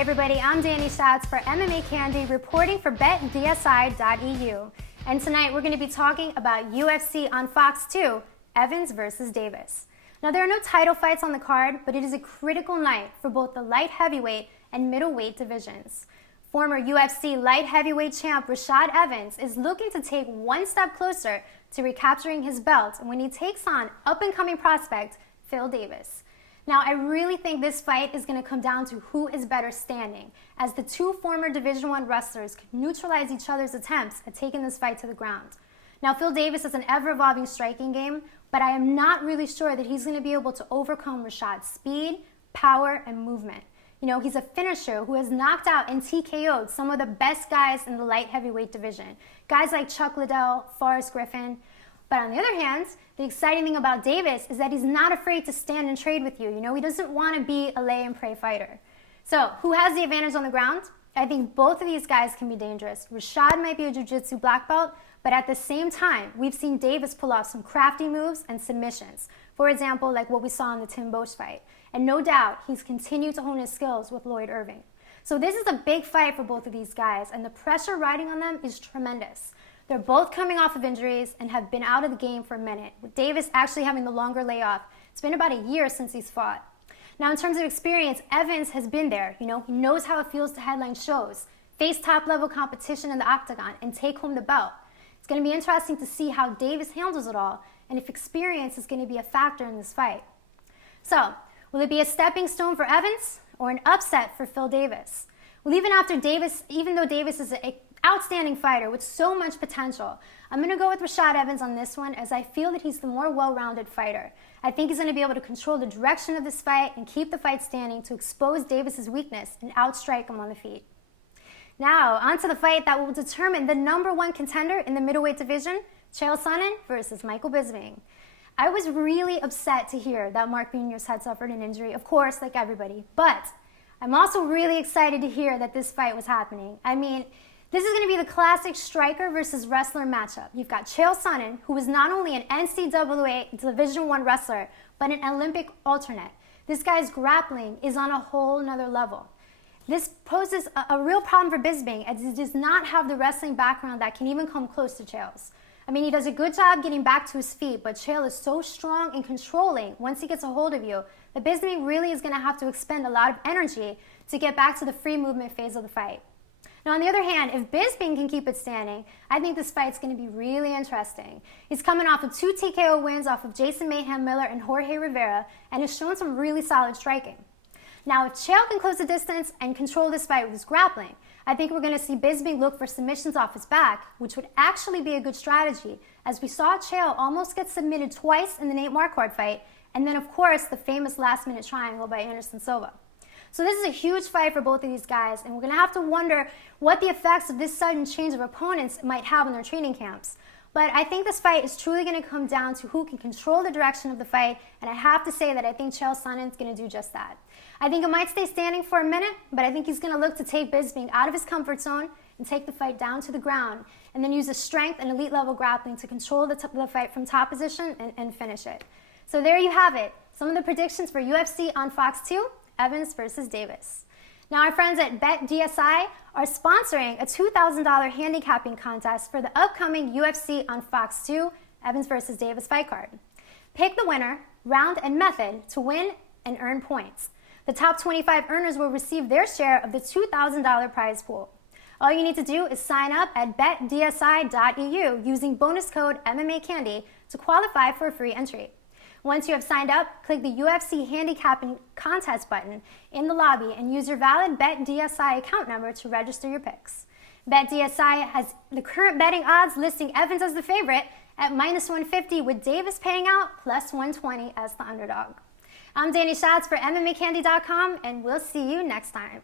Hey everybody, I'm Danny Schatz for MMA Candy, reporting for BetDSI.eu. And tonight we're going to be talking about UFC on Fox 2, Evans versus Davis. Now there are no title fights on the card, but it is a critical night for both the light heavyweight and middleweight divisions. Former UFC light heavyweight champ Rashad Evans is looking to take one step closer to recapturing his belt when he takes on up-and-coming prospect Phil Davis. Now, I really think this fight is going to come down to who is better standing, as the two former Division I wrestlers could neutralize each other's attempts at taking this fight to the ground. Now, Phil Davis has an ever-evolving striking game, but I am not really sure that he's going to be able to overcome Rashad's speed, power, and movement. You know, he's a finisher who has knocked out and TKO'd some of the best guys in the light heavyweight division. Guys like Chuck Liddell, Forrest Griffin. But on the other hand, the exciting thing about Davis is that he's not afraid to stand and trade with you. You know, he doesn't want to be a lay and pray fighter. So, who has the advantage on the ground? I think both of these guys can be dangerous. Rashad might be a jiu-jitsu black belt, but at the same time, we've seen Davis pull off some crafty moves and submissions. For example, like what we saw in the Tim Boetsch fight. And no doubt, he's continued to hone his skills with Lloyd Irving. So this is a big fight for both of these guys, and the pressure riding on them is tremendous. They're both coming off of injuries and have been out of the game for a minute, with Davis actually having the longer layoff. It's been about a year since he's fought. Now, in terms of experience, Evans has been there. You know, he knows how it feels to headline shows, face top-level competition in the octagon, and take home the belt. It's going to be interesting to see how Davis handles it all, and if experience is going to be a factor in this fight. So, will it be a stepping stone for Evans or an upset for Phil Davis? Well, even though Davis is an outstanding fighter with so much potential, I'm going to go with Rashad Evans on this one, as I feel that he's the more well-rounded fighter. I think he's going to be able to control the direction of this fight and keep the fight standing to expose Davis's weakness and outstrike him on the feet. Now, on to the fight that will determine the #1 contender in the middleweight division, Chael Sonnen versus Michael Bisping. I was really upset to hear that Mark Munoz had suffered an injury, of course, like everybody, but I'm also really excited to hear that this fight was happening. I mean, this is going to be the classic striker versus wrestler matchup. You've got Chael Sonnen, who is not only an NCAA Division I wrestler, but an Olympic alternate. This guy's grappling is on a whole nother level. This poses a real problem for Bisping, as he does not have the wrestling background that can even come close to Chael's. I mean, he does a good job getting back to his feet, but Chael is so strong and controlling once he gets a hold of you that Bisping really is going to have to expend a lot of energy to get back to the free movement phase of the fight. Now, on the other hand, if Bisping can keep it standing, I think this fight's going to be really interesting. He's coming off of 2 TKO wins off of Jason Mayhem Miller and Jorge Rivera, and has shown some really solid striking. Now, if Chael can close the distance and control this fight with his grappling, I think we're going to see Bisping look for submissions off his back, which would actually be a good strategy, as we saw Chael almost get submitted twice in the Nate Marquardt fight, and then, of course, the famous last-minute triangle by Anderson Silva. So this is a huge fight for both of these guys, and we're going to have to wonder what the effects of this sudden change of opponents might have on their training camps. But I think this fight is truly going to come down to who can control the direction of the fight, and I have to say that I think Chael Sonnen is going to do just that. I think it might stay standing for a minute, but I think he's going to look to take Bisping out of his comfort zone and take the fight down to the ground, and then use his strength and elite-level grappling to control the fight from top position and finish it. So there you have it, some of the predictions for UFC on Fox 2, Evans versus Davis. Now, our friends at BetDSI are sponsoring a $2,000 handicapping contest for the upcoming UFC on Fox 2, Evans versus Davis fight card. Pick the winner, round, and method to win and earn points. The top 25 earners will receive their share of the $2,000 prize pool. All you need to do is sign up at betdsi.eu using bonus code MMACandy to qualify for a free entry. Once you have signed up, click the UFC Handicapping Contest button in the lobby and use your valid BetDSI account number to register your picks. BetDSI has the current betting odds listing Evans as the favorite at -150, with Davis paying out +120 as the underdog. I'm Danny Schatz for MMACandy.com, and we'll see you next time.